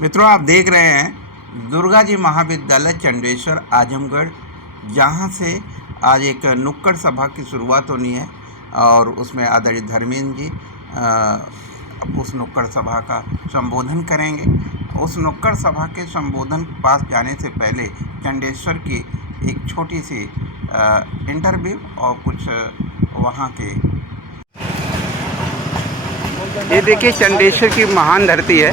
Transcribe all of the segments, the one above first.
मित्रों, आप देख रहे हैं दुर्गा जी महाविद्यालय चंडेश्वर आजमगढ़, जहां से आज एक नुक्कड़ सभा की शुरुआत होनी है और उसमें आदरणीय धर्मेंद्र जी उस नुक्कड़ सभा का संबोधन करेंगे। उस नुक्कड़ सभा के संबोधन पास जाने से पहले चंडेश्वर की एक छोटी सी इंटरव्यू और कुछ वहाँ के। ये देखिए, चंडेश्वर की महान धरती है।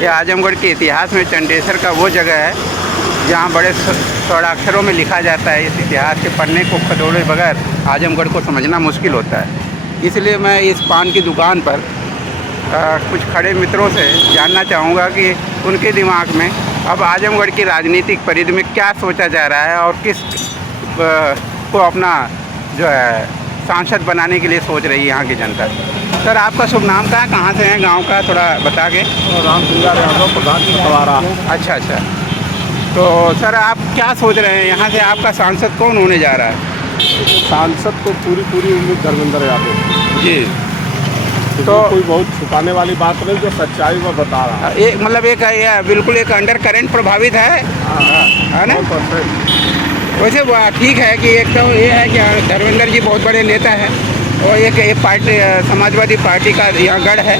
ये आजमगढ़ के इतिहास में चंडेश्वर का वो जगह है जहाँ बड़े स्वराक्षरों में लिखा जाता है। इस इतिहास के पन्ने को खदोड़े बगैर आजमगढ़ को समझना मुश्किल होता है। इसलिए मैं इस पान की दुकान पर कुछ खड़े मित्रों से जानना चाहूँगा कि उनके दिमाग में अब आजमगढ़ की राजनीतिक परिधि में क्या सोचा जा रहा है और किस को अपना जो है सांसद बनाने के लिए सोच रही है यहाँ की जनता। सर, आपका शुभ नाम क्या है, कहाँ से हैं, गांव का थोड़ा बता के। रामचंद्र यादव, प्रधान सतवारा। अच्छा। तो सर, आप क्या सोच रहे हैं, यहाँ से आपका सांसद कौन होने जा रहा है? सांसद को पूरी उम्मीद धर्मेंद्र यादव जी। तो कोई बहुत छुपाने वाली बात नहीं, जो सच्चाई वो बता रहा है। एक मतलब एक बिल्कुल एक अंडर करंट प्रभावित है ना। वैसे ठीक है कि एक तो ये है कि धर्मेंद्र जी बहुत बड़े नेता हैं और एक पार्टी समाजवादी पार्टी का यहाँ गढ़ है।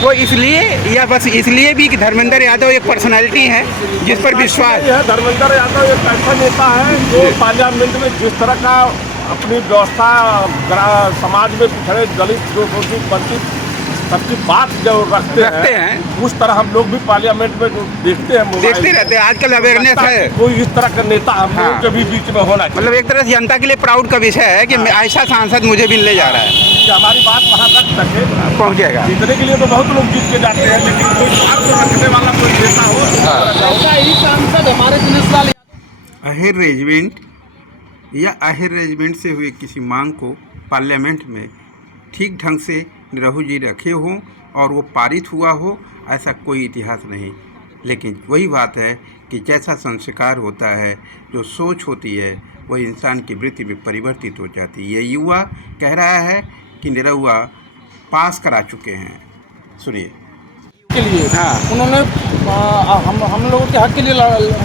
वो इसलिए या बस इसलिए भी कि धर्मेंद्र यादव एक पर्सनालिटी है जिस पर विश्वास है। धर्मेंद्र यादव एक ऐसा नेता है जो पार्लियामेंट में जिस तरह का अपनी व्यवस्था समाज में पिछड़े दलित जो वंचित सबकी बात जो रखते हैं उस तरह हम लोग भी पार्लियामेंट में देखते रहते हैं। आजकल अवेयरनेस है, कोई इस तरह का नेता हम लोगों के भी बीच में होना चाहिए। मतलब एक तरह से जनता के लिए प्राउड का विषय है कि ऐसा सांसद मुझे भी ले जा रहा है कि हमारी बात वहाँ तक सके पहुँचेगा। जीतने के लिए तो बहुत लोग जीत के जाते हैं, लेकिन कोई बात रखने वाला कोई नेता हो सांसद हमारे दिनेश लाल अहिर रेजिमेंट या अहिर रेजिमेंट से हुए किसी मांग को पार्लियामेंट में ठीक ढंग से निरहू जी रखे हों और वो पारित हुआ हो, ऐसा कोई इतिहास नहीं। लेकिन वही बात है कि जैसा संस्कार होता है, जो सोच होती है, वो इंसान की वृत्ति में परिवर्तित हो जाती है। ये युवा कह रहा है कि निरहुआ पास करा चुके हैं। सुनिए के लिए। हाँ, उन्होंने हम लोगों के हक के लिए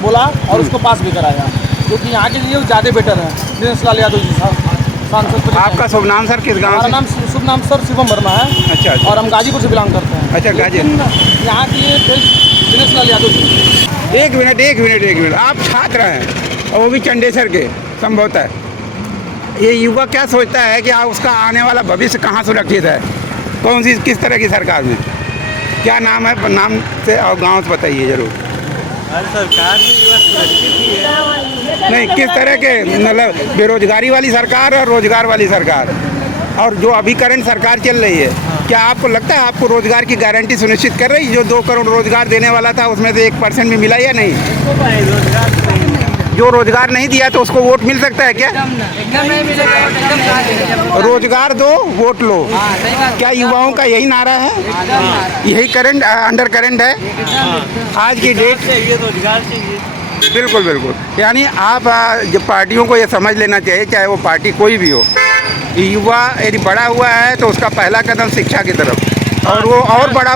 बोला और उसको पास भी कराया, जो कि यहाँ के लिए ज़्यादा बेटर है। दिनेश लाल यादव जी सांसद। आपका शुभ नाम सर, किस गांव से? नाम शुभ नाम सर शिवम वर्मा है। अच्छा। और हम गाजीपुर से बिलोंग करते हैं। अच्छा, गाजीपुर। यहाँ के लिए दिनेश लाल यादव जी। एक मिनट, आप छात्र हैं और वो भी चंडेश्वर के संभवतः। ये युवा क्या सोचता है कि उसका आने वाला भविष्य कहाँ सुरक्षित है, कौन सी किस तरह की सरकार में? क्या नाम है, नाम से और गांव से बताइए जरूर। सरकार में सुरक्षित ही है। नहीं, किस तरह के, मतलब बेरोजगारी वाली सरकार और रोजगार वाली सरकार, और जो अभी करंट सरकार चल रही है, क्या आपको लगता है आपको रोजगार की गारंटी सुनिश्चित कर रही? जो 2 करोड़ रोजगार देने वाला था उसमें से 1% भी मिला या नहीं? जो रोजगार नहीं दिया तो उसको वोट मिल सकता है क्या? एकदम नहीं मिलेगा। रोजगार दो, वोट लो। क्या युवाओं का यही नारा है? यही करंट अंडर करंट है आज की डेट? रोजगार चाहिए। बिल्कुल। यानी आप जब पार्टियों को ये समझ लेना चाहिए, चाहे वो पार्टी कोई भी हो, युवा यदि बड़ा हुआ है तो उसका पहला कदम शिक्षा की तरफ, और वो और बड़ा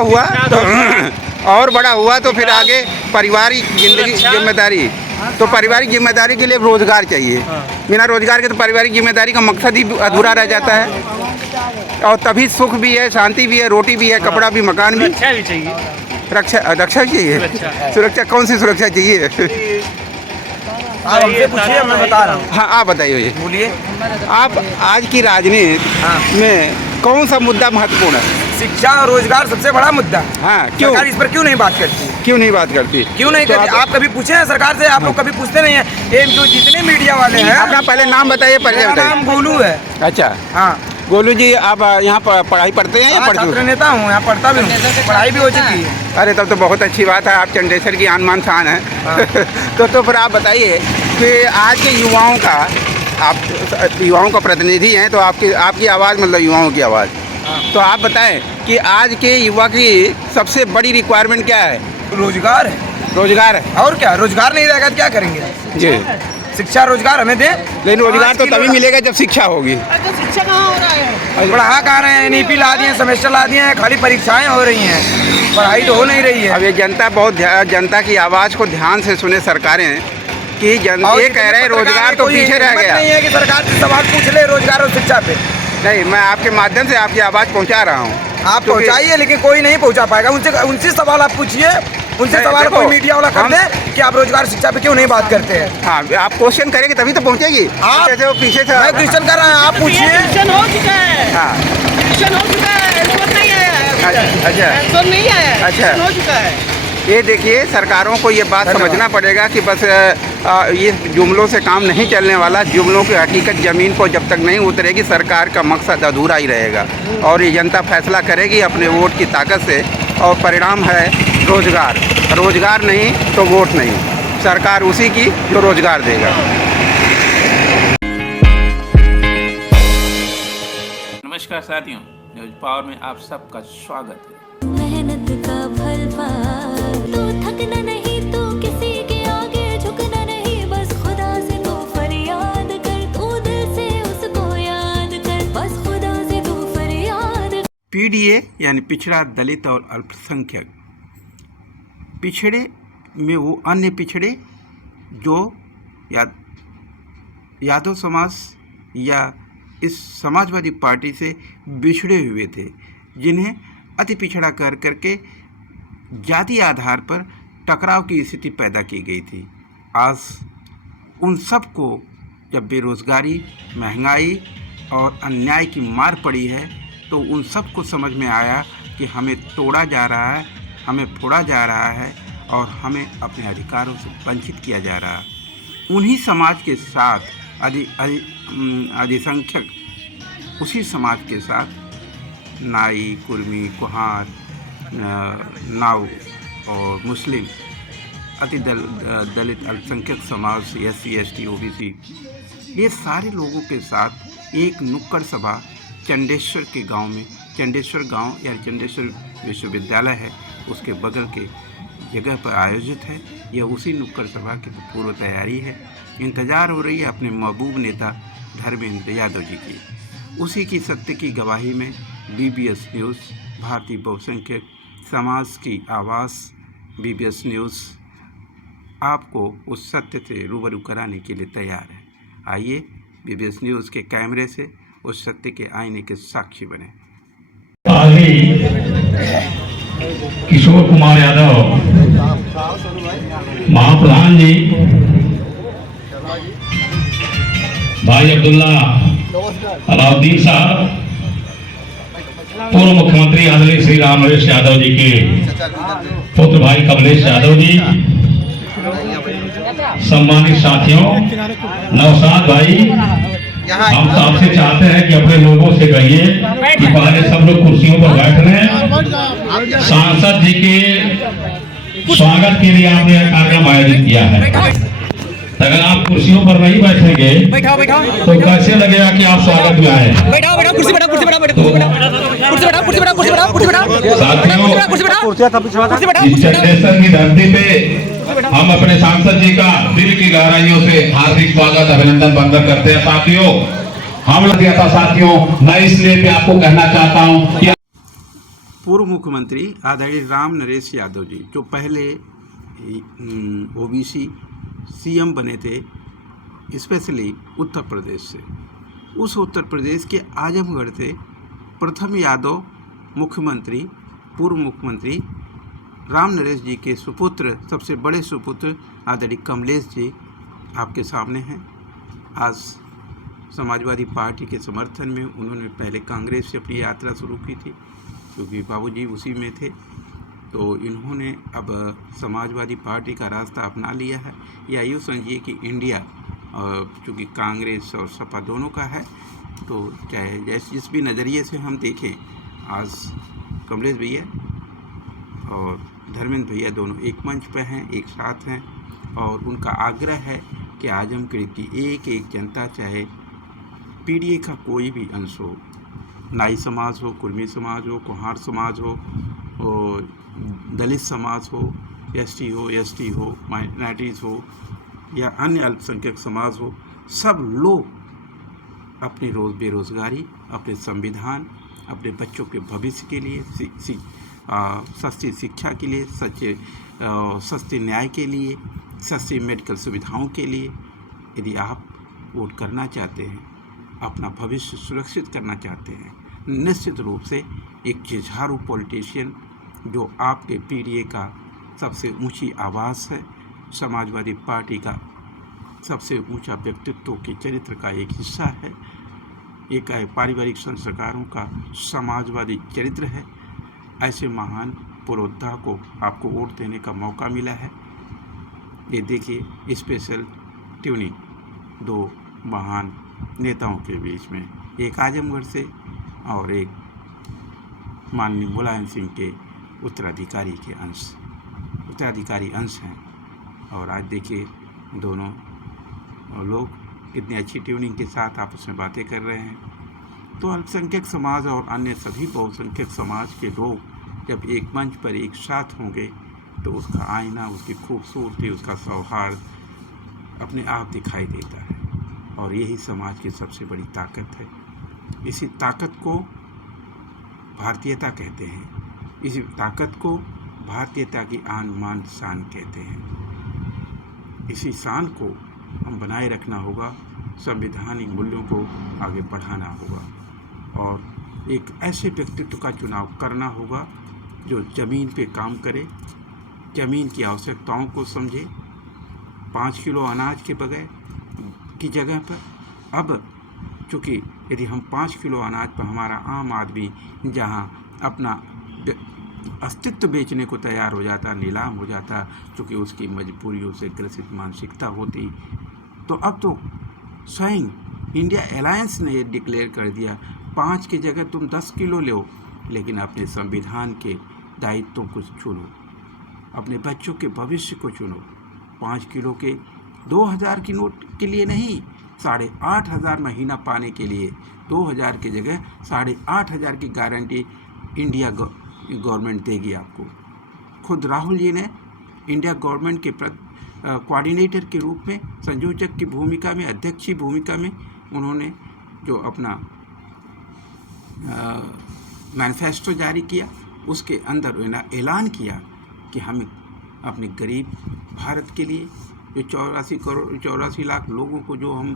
हुआ तो फिर आगे पारिवारिक जिंदगी जिम्मेदारी। तो पारिवारिक जिम्मेदारी के लिए रोजगार चाहिए। बिना रोजगार के तो पारिवारिक जिम्मेदारी का मकसद ही अधूरा रह जाता है। और तभी सुख भी है, शांति भी है, रोटी भी है, कपड़ा भी, मकान भी। रक्षा भी चाहिए। रक्षा चाहिए। सुरक्षा कौन सी सुरक्षा चाहिए? आप हमसे पूछिए, मैं बता रहा हूँ। हाँ, आप बताइए। बोलिए। आप आज की राजनीति में कौन सा मुद्दा महत्वपूर्ण है? शिक्षा और रोजगार सबसे बड़ा मुद्दा। हाँ, क्यों? सरकार इस पर क्यों नहीं बात करती? क्यों नहीं बात करती? आप कभी पूछे हैं सरकार से? आप लोग कभी पूछते नहीं हैं। ये जो जितने मीडिया वाले हैं। अपना पहले नाम बताइए, परिचय मेरा बताइए। नाम गोलू है। अच्छा। हाँ, गोलू जी, आप यहाँ पढ़ाई पढ़ते हैं या पढ़ छात्र नेता हूँ, यहाँ पढ़ता भी हूँ, पढ़ाई भी हो चुकी है। अरे तब तो बहुत अच्छी बात है, आप चंडेश्वर की आन मान शान है। तो फिर आप बताइए कि आज के युवाओं का, आप युवाओं का प्रतिनिधि हैं, तो आपकी आवाज़, मतलब युवाओं की आवाज़, तो आप बताएं कि आज के युवा की सबसे बड़ी रिक्वायरमेंट क्या है? रोजगार है। रोजगार है। और क्या, रोजगार नहीं रहेगा तो क्या करेंगे? जी। शिक्षा रोजगार हमें दें। लेकिन रोजगार तो 5 तभी किलो- मिलेगा जब शिक्षा होगी। तो शिक्षा कहाँ हो रहा है? पढ़ा कहाँ रहे हैं? NEP ला दिए, सेमेस्टर ला दिए हैं, खाली परीक्षाएं हो रही हैं, पढ़ाई तो हो नहीं रही है। अब ये जनता की आवाज़ को ध्यान से सुने सरकारें कि और ये कह रहे हैं रोजगार तो कोई पीछे रह हिम्मत गया। नहीं है कि सरकार से सवाल पूछ ले रोजगार और शिक्षा पे। नहीं, मैं आपके माध्यम से आपकी आवाज़ पहुंचा रहा हूँ। आप क्योंकि- पहुंचाइए, लेकिन कोई नहीं पहुंचा पाएगा। उनसे सवाल आप पूछिए, उनसे नहीं, सवाल देखो, कोई मीडिया वाला कर हम- दे कि आप रोजगार शिक्षा पे क्यों नहीं बात करते हैं। हाँ, आप क्वेश्चन करेंगे तभी तो पहुंचेगी। आप- जैसे वो पीछे से मैं क्वेश्चन कर रहा हूँ, आप पूछिए। ट्यूशन हो चुका है, हाँ, ट्यूशन हो चुका है, रिपोर्ट नहीं आया है अभी तक। अच्छा। आंसर नहीं आया है, अच्छा। ट्यूशन हो चुका है। ये देखिए, सरकारों को ये बात धन्यवाद। समझना पड़ेगा कि बस ये जुमलों से काम नहीं चलने वाला। जुमलों की हकीकत ज़मीन को जब तक नहीं उतरेगी, सरकार का मकसद अधूरा ही रहेगा। और ये जनता फैसला करेगी अपने वोट की ताकत से, और परिणाम है रोजगार। रोजगार नहीं तो वोट नहीं। सरकार उसी की जो रोजगार देगा। नमस्कार साथियों, न्यूज पावर में आप सबका स्वागत है। मेहनत का फल पाए तो थकना नहीं, तो किसी के आगे झुकना नहीं, बस खुदा से तू फरियाद कर, तू दिल से उसको याद कर, बस खुदा से तू फरियाद कर। PDA यानी पिछड़ा, दलित और अल्पसंख्यक। पिछड़े में वो अन्य पिछड़े जो यादव समाज या इस समाजवादी पार्टी से बिछड़े हुए थे, जिन्हें अति पिछड़ा कर करके जाति आधार पर टकराव की स्थिति पैदा की गई थी। आज उन सब को जब बेरोजगारी, महंगाई और अन्याय की मार पड़ी है, तो उन सब को समझ में आया कि हमें तोड़ा जा रहा है, हमें फोड़ा जा रहा है और हमें अपने अधिकारों से वंचित किया जा रहा है। उन्हीं समाज के साथ अधिसंख्यक, उसी समाज के साथ नाई, कुर्मी, कुहार, नाव और मुस्लिम, दलित अल्पसंख्यक समाज, SC, ST, OBC, ये सारे लोगों के साथ एक नुक्कड़ सभा चंडेश्वर के गांव में, चंडेश्वर गांव या चंडेश्वर विश्वविद्यालय है उसके बगल के जगह पर आयोजित है। यह उसी नुक्कड़ सभा की पूर्व तैयारी है। इंतज़ार हो रही है अपने महबूब नेता धर्मेंद्र यादव जी की। उसी की सत्य की गवाही में BBS न्यूज़, भारतीय बहुसंख्यक समाज की आवाज़ BBS न्यूज़ आपको उस सत्य से रूबरू कराने के लिए तैयार है। आइए BBS न्यूज़ के कैमरे से उस सत्य के आईने के साक्षी बने। आगे किशोर कुमार यादव, महाप्रधान जी भाई अब्दुल्ला अलाउद्दीन साहब, पूर्व मुख्यमंत्री आदरणीय श्री राम नरेश यादव जी के पुत्र भाई कमलेश यादव जी, सम्मानित साथियों, नौशाद भाई, हम आपसे चाहते हैं कि अपने लोगों से कहिए कि पहले सब लोग कुर्सियों पर बैठ रहे। सांसद जी के स्वागत के लिए आपने कार्यक्रम आयोजित किया है। अगर आप कुर्सियों पर नहीं बैठेंगे तो कैसे लगेगा कि आप स्वागत में आए। साथियों, इस चंडेश्वर की धरती पे हम अपने सांसद जी का दिल की गहराइयों से हार्दिक स्वागत, अभिनंदन बंदन करते हैं। साथियों, हम लोग दिया था साथियों, मैं इसलिए भी आपको कहना चाहता हूँ कि पूर्व मुख्यमंत्री आदरणीय राम नरेश यादव जी, जो पहले OBC CM बने थे, स्पेशली उत्तर प्रदेश से, उस उत्तर प्रदेश के आजमगढ़ से प्रथम यादव मुख्यमंत्री, पूर्व मुख्यमंत्री राम नरेश जी के सुपुत्र, सबसे बड़े सुपुत्र आदरणीय कमलेश जी आपके सामने हैं। आज समाजवादी पार्टी के समर्थन में उन्होंने पहले कांग्रेस से अपनी यात्रा शुरू की थी, क्योंकि बाबूजी उसी में थे। तो इन्होंने अब समाजवादी पार्टी का रास्ता अपना लिया है। या यूँ समझिए कि इंडिया, चूँकि कांग्रेस और सपा दोनों का है, तो चाहे जैसे जिस भी नज़रिए से हम देखें, आज कमलेश भैया और धर्मेंद्र भैया दोनों एक मंच पर हैं, एक साथ हैं, और उनका आग्रह है कि आजमगढ़ की एक एक जनता, चाहे PDA का कोई भी अंश हो, नाई समाज हो, कुर्मी समाज हो, कुहार समाज हो, और दलित समाज हो, ST हो, ST हो, माइनॉरिटीज़ हो, या अन्य अल्पसंख्यक समाज हो, सब लोग अपनी बेरोजगारी, अपने संविधान, अपने बच्चों के भविष्य के लिए, सस्ती शिक्षा के लिए, सस्ते न्याय के लिए, सस्ती मेडिकल सुविधाओं के लिए, यदि आप वोट करना चाहते हैं, अपना भविष्य सुरक्षित करना चाहते हैं, निश्चित रूप से एक जुझारू पॉलिटिशियन जो आपके पीडीए का सबसे ऊंची आवाज़ है, समाजवादी पार्टी का सबसे ऊंचा व्यक्तित्व के चरित्र का एक हिस्सा है, एक पारिवारिक संस्कारों का समाजवादी चरित्र है, ऐसे महान पुरोधा को आपको वोट देने का मौका मिला है। ये देखिए स्पेशल ट्यूनिंग दो महान नेताओं के बीच में, एक आजमगढ़ से और एक माननीय मुलायम सिंह के उत्तराधिकारी अंश हैं। और आज देखिए दोनों लोग कितनी अच्छी ट्यूनिंग के साथ आपस में बातें कर रहे हैं। तो अल्पसंख्यक समाज और अन्य सभी बहुसंख्यक समाज के लोग जब एक मंच पर एक साथ होंगे तो उसका आईना, उसकी खूबसूरती, उसका सौहार्द अपने आप दिखाई देता है। और यही समाज की सबसे बड़ी ताकत है। इसी ताकत को भारतीयता कहते हैं, इसी ताकत को भारतीयता की आन मान शान कहते हैं। इसी शान को हम बनाए रखना होगा, संवैधानिक मूल्यों को आगे बढ़ाना होगा और एक ऐसे व्यक्तित्व का चुनाव करना होगा जो ज़मीन पे काम करे, ज़मीन की आवश्यकताओं को समझे। 5 किलो अनाज के बगैर की जगह पर अब चूँकि यदि हम 5 किलो अनाज पर हमारा आम आदमी जहाँ अपना अस्तित्व बेचने को तैयार हो जाता, नीलाम हो जाता, चूँकि उसकी मजबूरियों से ग्रसित मानसिकता होती, तो अब तो स्वयं इंडिया अलायंस ने ये डिक्लेयर कर दिया 5 की जगह तुम 10 किलो लो, लेकिन अपने संविधान के दायित्वों को चुनो, अपने बच्चों के भविष्य को चुनो। 5 किलो के 2000 की नोट के लिए नहीं, 8,500 महीना पाने के लिए 2000 की जगह 8,500 की गारंटी इंडिया गवर्नमेंट देगी आपको। खुद राहुल जी ने इंडिया गवर्नमेंट के कोऑर्डिनेटर के रूप में, संयोजक की भूमिका में, अध्यक्ष की भूमिका में उन्होंने जो अपना मैनिफेस्टो जारी किया, उसके अंदर ऐलान किया कि हम अपने गरीब भारत के लिए जो 84 लाख लोगों को जो हम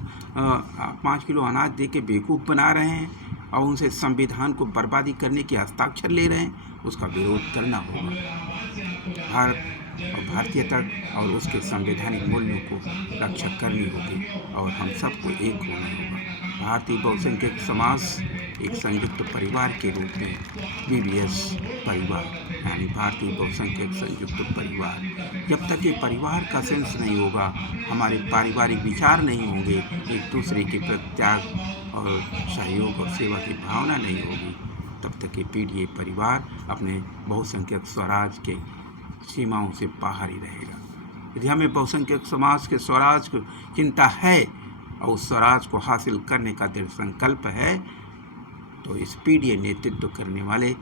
5 किलो अनाज दे के बेवकूफ़ बना रहे हैं और उनसे संविधान को बर्बादी करने के हस्ताक्षर ले रहे हैं, उसका विरोध करना होगा। भारत और भारतीयता और उसके संवैधानिक मूल्यों को रक्षा करनी होगी और हम सबको एक होना होगा। भारतीय बहुसंख्यक समाज एक संयुक्त परिवार के रूप में BBS परिवार यानी भारतीय बहुसंख्यक संयुक्त परिवार, जब तक ये परिवार का सेंस नहीं होगा, हमारे पारिवारिक विचार नहीं होंगे, एक दूसरे के प्रति त्याग और सहयोग और सेवा की भावना नहीं होगी, तब तक ये पीढ़ी परिवार अपने बहुसंख्यक स्वराज के सीमाओं से बाहर ही रहेगा। यदि हमें बहुसंख्यक समाज के स्वराज को चिंता है और उस स्वराज को हासिल करने का दृढ़ संकल्प है, तो इस पीढ़ी नेतृत्व करने वाले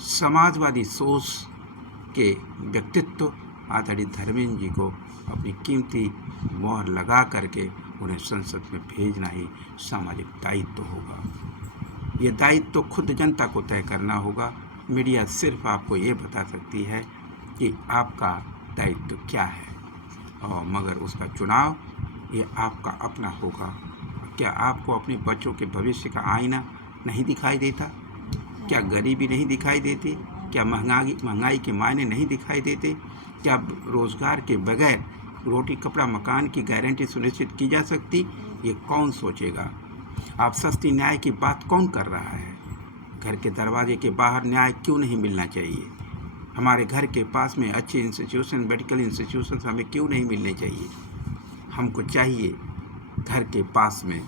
समाजवादी सोच के व्यक्तित्व आदरणीय धर्मेंद्र जी को अपनी कीमती मोहर लगा करके उन्हें संसद में भेजना ही सामाजिक दायित्व होगा। ये दायित्व खुद जनता को तय करना होगा। मीडिया सिर्फ आपको ये बता सकती है कि आपका दायित्व क्या है, और मगर उसका चुनाव ये आपका अपना होगा। क्या आपको अपने बच्चों के भविष्य का आईना नहीं दिखाई देता? क्या गरीबी नहीं दिखाई देती? क्या महंगाई के मायने नहीं दिखाई देते? क्या रोज़गार के बगैर रोटी कपड़ा मकान की गारंटी सुनिश्चित की जा सकती? ये कौन सोचेगा? आप सस्ती न्याय की बात कौन कर रहा है? घर के दरवाजे के बाहर न्याय क्यों नहीं मिलना चाहिए? हमारे घर के पास में अच्छे इंस्टीट्यूशन, मेडिकल इंस्टीट्यूशन हमें क्यों नहीं मिलने चाहिए? हमको चाहिए घर के पास में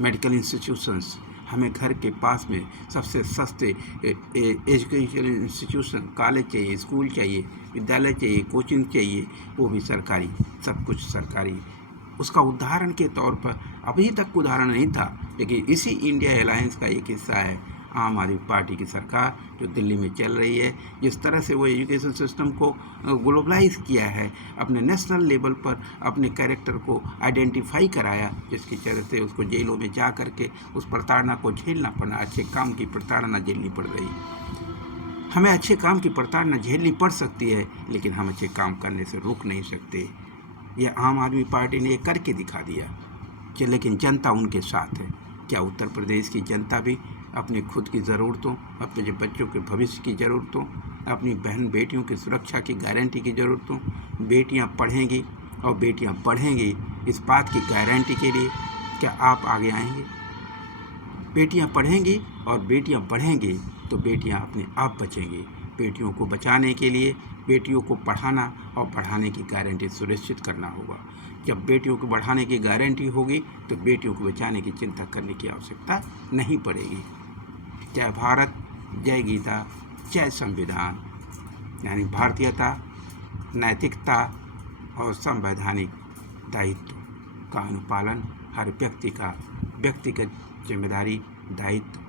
मेडिकल इंस्टीट्यूशंस, हमें घर के पास में सबसे सस्ते एजुकेशन इंस्टीट्यूशन, कॉलेज चाहिए, स्कूल चाहिए, विद्यालय चाहिए, कोचिंग चाहिए, वो भी सरकारी, सब कुछ सरकारी। उसका उदाहरण के तौर पर अभी तक उदाहरण नहीं था, लेकिन इसी इंडिया अलायंस का एक हिस्सा है आम आदमी पार्टी की सरकार जो दिल्ली में चल रही है, जिस तरह से वो एजुकेशन सिस्टम को ग्लोबलाइज किया है, अपने नेशनल लेवल पर अपने कैरेक्टर को आइडेंटिफाई कराया, जिसके चलते उसको जेलों में जा करके उस प्रताड़ना को झेलना पड़ा, अच्छे काम की प्रताड़ना झेलनी पड़ रही। हमें अच्छे काम की प्रताड़ना झेलनी पड़ सकती है, लेकिन हम अच्छे काम करने से रुक नहीं सकते। यह आम आदमी पार्टी ने ये करके दिखा दिया कि लेकिन जनता उनके साथ है। क्या उत्तर प्रदेश की जनता भी अपने खुद की ज़रूरतों, अपने जो बच्चों के भविष्य की ज़रूरतों, अपनी बहन बेटियों की सुरक्षा की गारंटी की ज़रूरतों, बेटियां पढ़ेंगी और बेटियां पढ़ेंगी इस बात की गारंटी के लिए क्या आप आगे आएंगे? बेटियां पढ़ेंगी और बेटियां पढ़ेंगी तो बेटियां अपने आप बचेंगी। बेटियों को बचाने के लिए बेटियों को पढ़ाना और पढ़ाने की गारंटी सुनिश्चित करना होगा। जब बेटियों को बढ़ाने की गारंटी होगी तो बेटियों को बचाने की चिंता करने की आवश्यकता नहीं पड़ेगी। जय भारत, जय गीता, जय संविधान। यानी भारतीयता, नैतिकता और संवैधानिक दायित्व का अनुपालन हर व्यक्ति का व्यक्तिगत जिम्मेदारी, दायित्व